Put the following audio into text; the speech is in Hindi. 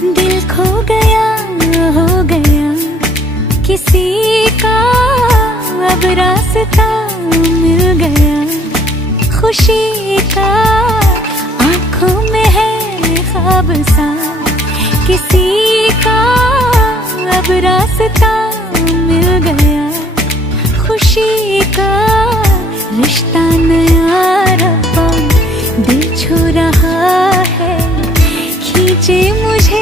दिल खो गया, हो गया किसी का, अब रास्ता मिल गया खुशी का। आंखों में है ख्वाब सा किसी का, अब रास्ता मिल गया खुशी का। रिश्ता नया रहा, दिल छू रहा है, खींचे मुझे